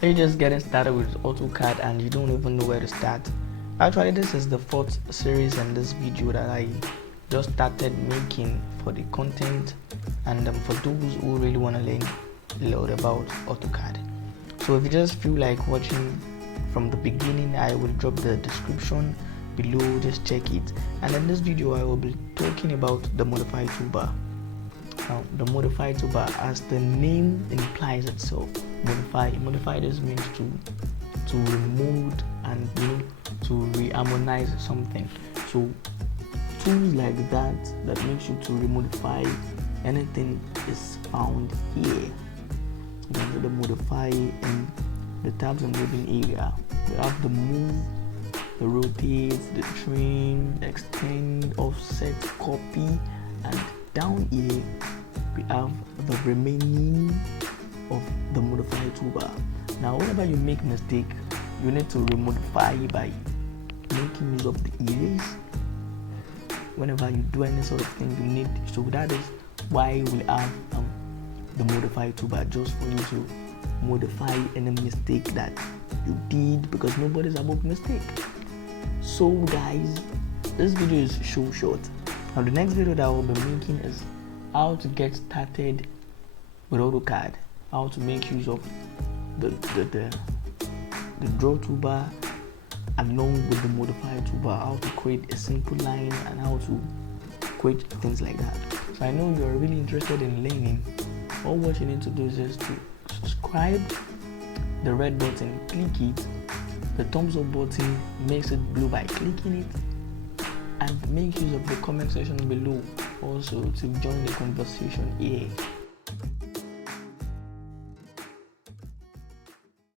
You're just getting started with AutoCAD and you don't even know where to start. Actually, this is the fourth series in this video that I just started making for the content and for those who really want to learn a lot about AutoCAD. So if you just feel like watching from the beginning, I will drop the description below, just check it. And in this video I will be talking about the Modify toolbar. Now the Modify toolbar, as the name implies itself, modify just means to remove and to reharmonize something. So tools like that makes you to remodify anything is found here. Then the modify in the tabs and moving area, we have the move, the rotate, the trim, extend, offset, copy, and down here we have the remaining of the modify toolbar. Now whenever you make mistake, you need to remodify by making use of the erase. Whenever you do any sort of thing, you need, so that is why we have the modify toolbar, just for you to modify any mistake that you did, because nobody's above mistake. So guys, this video is so short. Now the next video that I will be making is how to get started with AutoCAD, how to make use of the draw toolbar along with the modify toolbar, how to create a simple line and how to create things like that. So I know you're really interested in learning. All what you need to do is just to subscribe, the red button, click it, the thumbs up button makes it blue by clicking it, and make use of the comment section below also to join the conversation here.